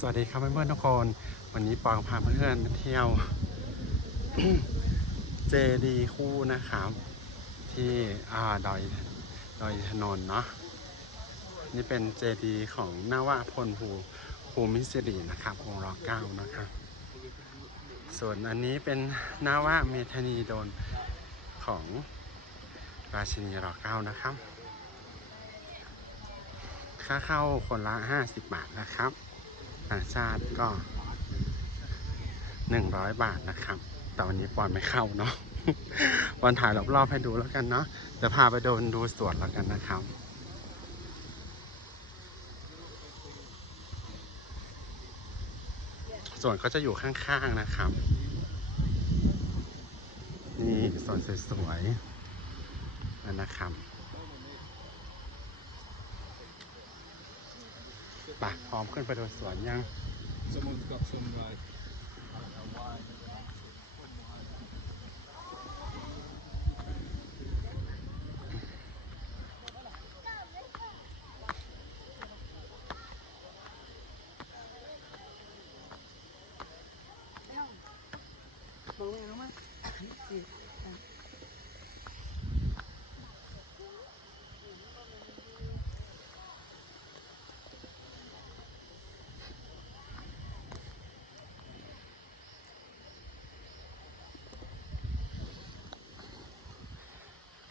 สวัสดีครับเพื่อนๆทุกคน วันนี้ปองพาเพื่อนๆมาเที่ยว เจดีคู่นะครับ ที่อ่าดอยดอยอินนเนาะนี่เป็นเจดีของนาวะพลภูภูมิสิรินะครับองค์รอเก้านะครับส่วนอันนี้เป็นนาวะเมธานีโดนของราชินีรอเก้านะครับ ค่าเข้าคนละ 50 บาทนะครับ ต่างชาติก็100บาทนะครับ แต่วันนี้ปอนไม่เข้าเนาะวันถ่ายรอบๆให้ดูแล้วกันเนาะเดี๋ยวพาไปโดนดูสวนแล้วกันนะครับสวนก็จะอยู่ข้างๆนะครับ นี่สวนสวยๆนะครับ ปะพร้อมขึ้นไปดูสวนยัง Someone's got some like Volvemos más. Sí.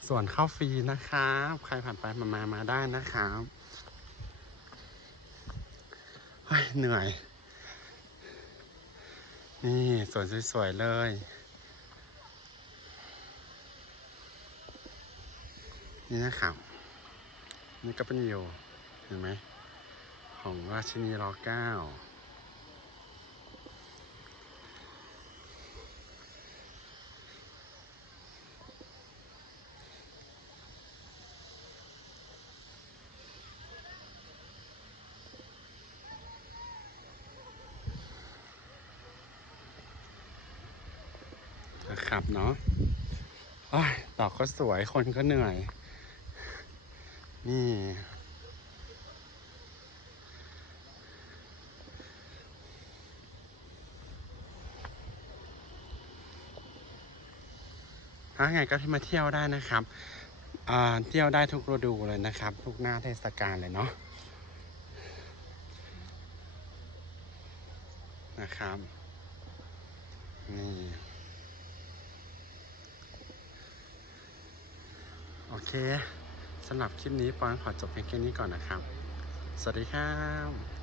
ส่วนข้าวฟรีนะครับ ใครผ่านไปมามามาได้นะครับเฮ้ยเหนื่อย นี่สวนสวยๆเลยนี่นะครับนี่ก็เป็นอยู่เห็นไหมของราชินีรอเก้า นะครับเนาะดอกก็สวยคนก็เหนื่อย นี่ ถ้าไงก็ที่มาเที่ยวได้นะครับ เที่ยวได้ทุกฤดูเลยนะครับ ทุกหน้าเทศกาลเลยเนาะ นะครับ นี่ โอ เคสำหรับคลิปนี้ปอนขอจบเพียงแค่นี้ก่อนนะครับ สวัสดีครับ